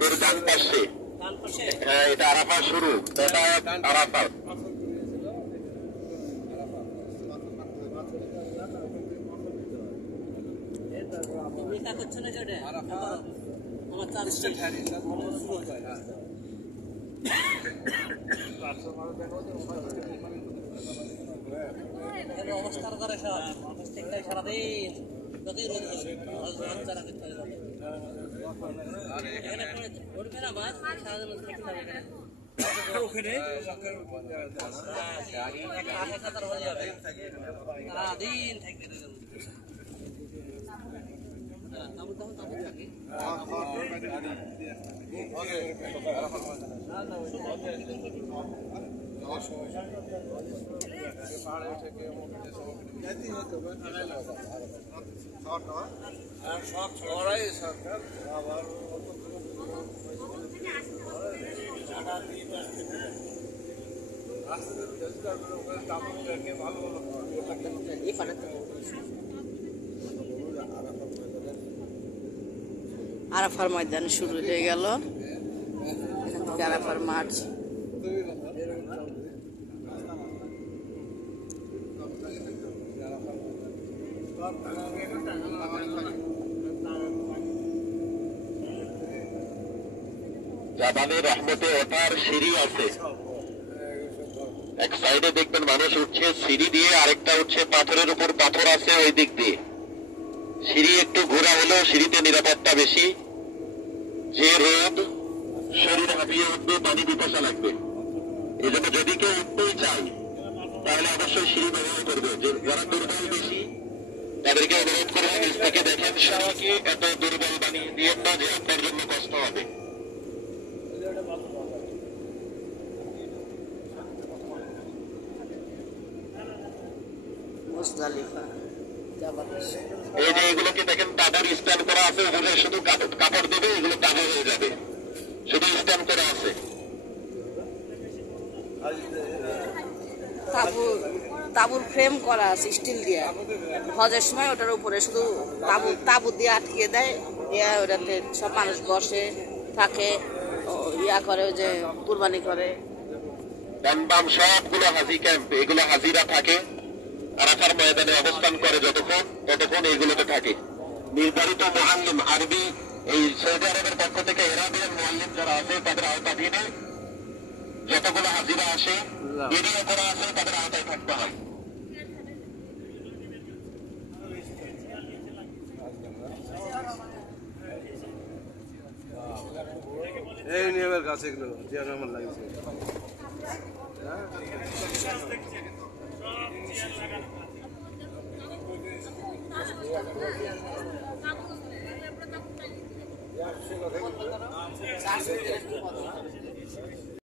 তোর ডান পাশে। হ্যাঁ, এটা আরাফা শুরু, এটা আরাফা। অবস্থার করে সারাদিন ওখানে সারাদিন থাকবে আরাফার ময়দান শুরু হয়ে গেল। আরাফার মাঠ জাবানের রহমতে ওঠার সিঁড়ি আছে, এক সাইডে দেখবেন মানুষ উঠছে সিঁড়ি দিয়ে, আরেকটা উঠছে পাথরের উপর পাথর আছে ওই দিক দিয়ে। সিঁড়ি একটু ঘোরা হলেও সিঁড়িতে নিরাপত্তা বেশি। যে রোদ শরীর হাঁপিয়ে উঠবে, পানি পিপাসা লাগবে, এই জন্য যদি কেউ উঠতেই চায় তাহলে অবশ্যই সিঁড়ি ব্যবহার করবে। যারা দুর্বল বেশি তাদেরকে অনুরোধ করবো নিজ থেকে দেখেন, সিঁড়িকে এত দুর্বল বানিয়ে দিয়ে না যে আপনার জন্য কষ্ট হবে। মুজদালিফা এই যে এগুলোকে দেখেন তাদের স্ট্যান্ড করা আছে, ওখানে শুধু কাপড় দেবে, এগুলো কাভার হয়ে যাবে, শুধু স্ট্যান্ড করা আছে। তাবুর ফ্রেম করা আছে স্টিল দিয়ে, হজের সময় ওটার উপরে শুধু তাবু দিয়ে আটকিয়ে দেয়, ওটাতে সব মানুষ বসে থাকে, ইয়া করে, ওই যে কুরবানি করে। ডান সবগুলো হাজি ক্যাম্প, এগুলো হাজিরা থাকে আরাফার ময়দানে অবস্থান করে ততক্ষণ এইগুলোতে থাকে। নির্ধারিত মুআল্লিম আরবি, এই সৌদি আরবের পক্ষ থেকে এরাবিয়ান মুআল্লিম যারা আছে তাদের আওতাধীনে যতগুলো হাজিরা আসে এরিয়া করা আছে তাদের আওতায় থাকতে হয়। এই নিয়মের কাছে এগুলো যে আমার লাগছে।